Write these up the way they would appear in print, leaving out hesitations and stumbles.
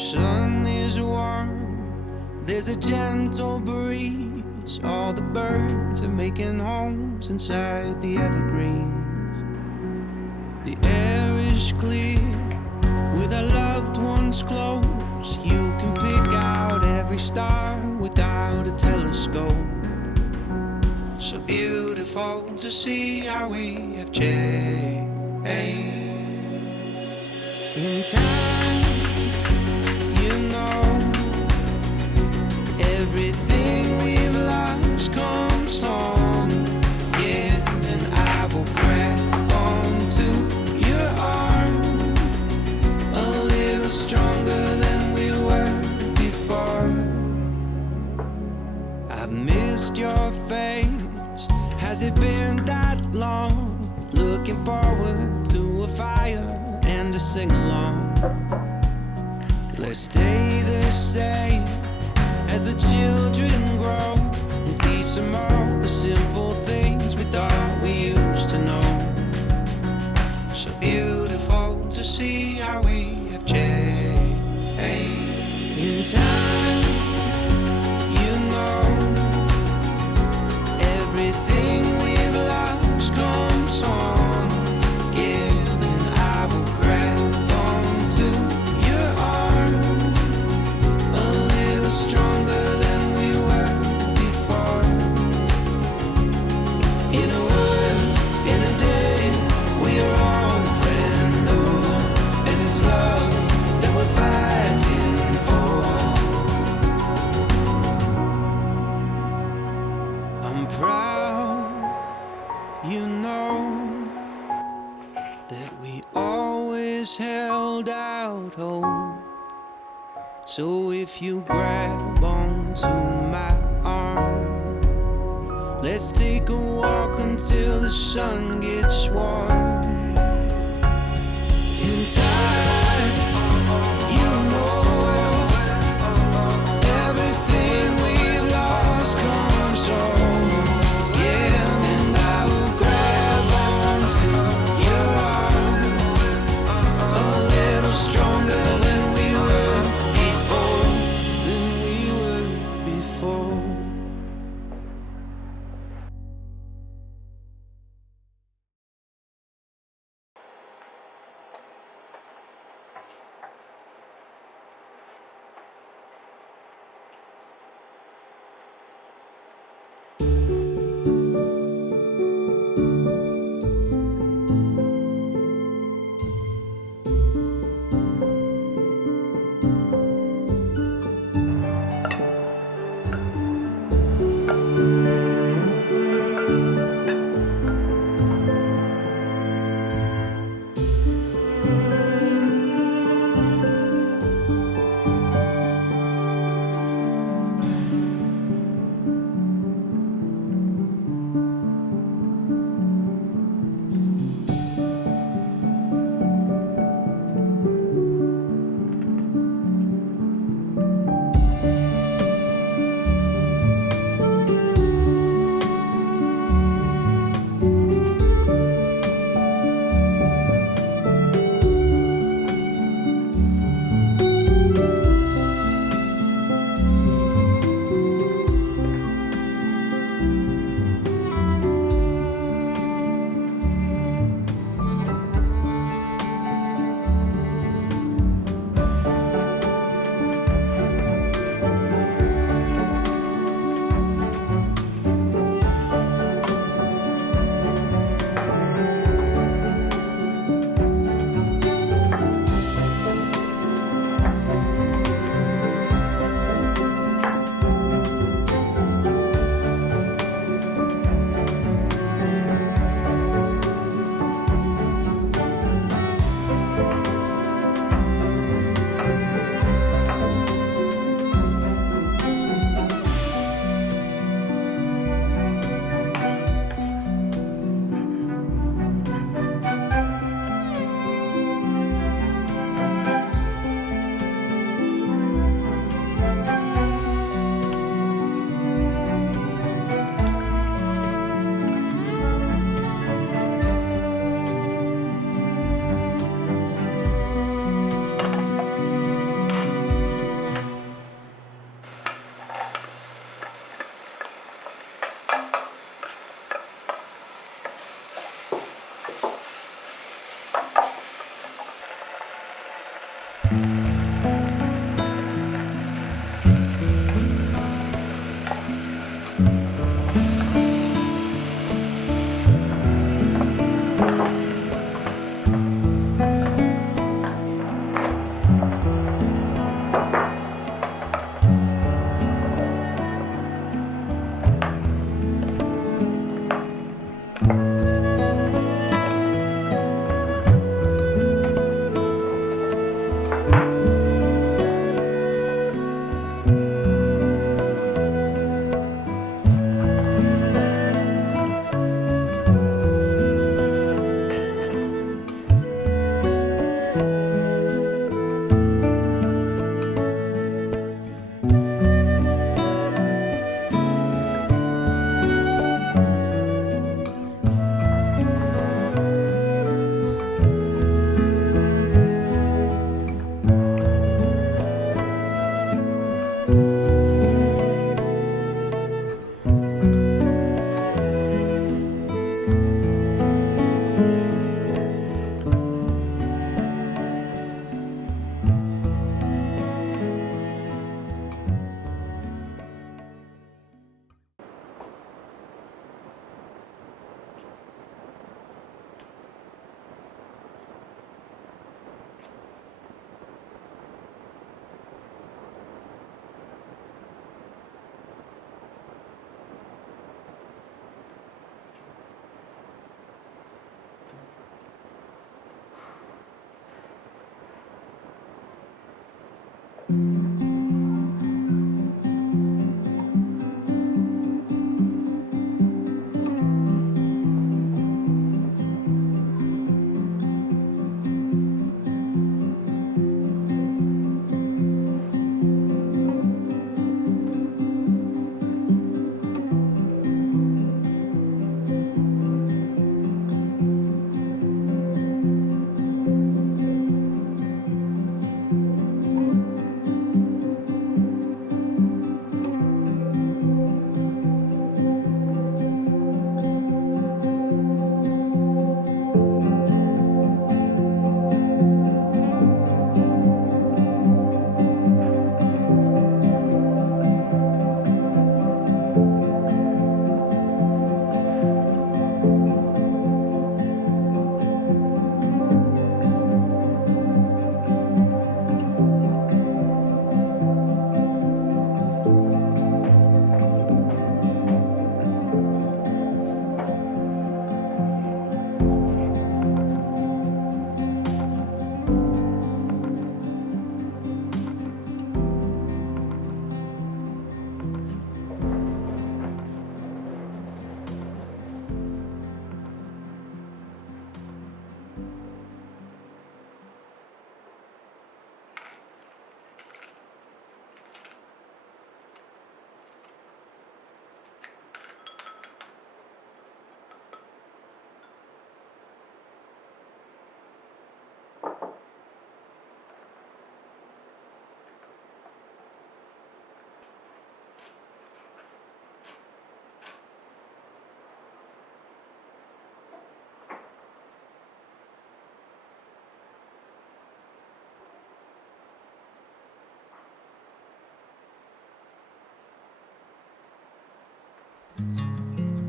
sun is warm, there's a gentle breeze. All the birds are making homes inside the evergreens. The air is clear, with our loved ones close. You can pick out every star without a telescope. So beautiful to see how we have changed. In time, you know, everything we've lost comes home again, and I will grab onto your arm a little stronger than we were before. I've missed your face, has it been that long? Looking forward to a fire and a sing-along. Let's stay the same as the children grow, and teach them all the simple things we thought we used to know. So beautiful to see how we have changed. In time, you know, everything we've lost comes home again, and I will grab onto your arm a little stronger than we were before. In a world, in a day, we are all brand new, and it's love that we're fighting for. I'm proud, you know, that we always held out hope. So if you grab onto my arm, let's take a walk until the sun gets warm. In time, you know, everything we've lost comes home again, and I will grab onto your arm a little stronger than we were before, before.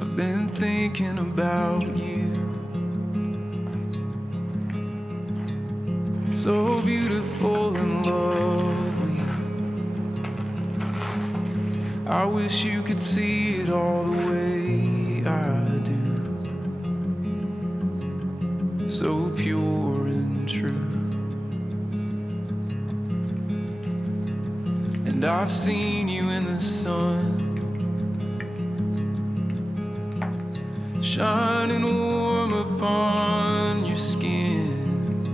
I've been thinking about you, so beautiful and lovely. I wish you could see it all the way I do, so pure and true. And I've seen you in the sun, shining warm upon your skin,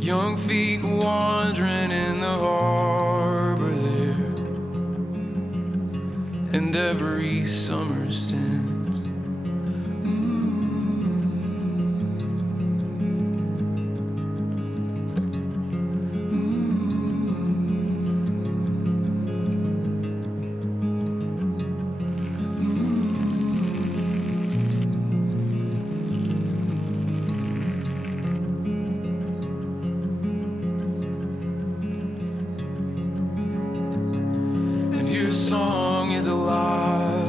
young feet wandering in the harbor there, and every summer since. Your song is alive,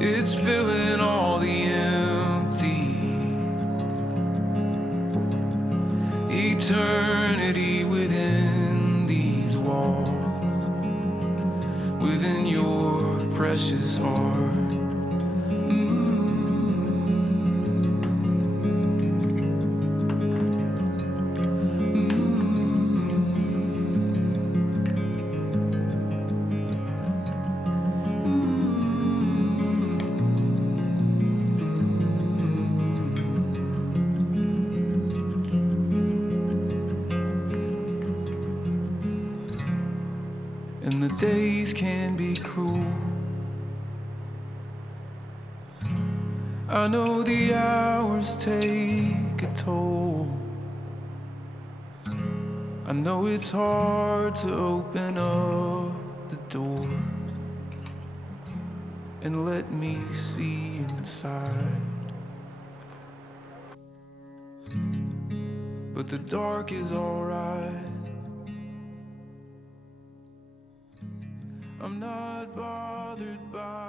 it's filling all the empty, eternity within these walls, within your precious heart. And the days can be cruel, I know the hours take a toll. I know it's hard to open up the doors and let me see inside, but the dark is alright. I'm not bothered by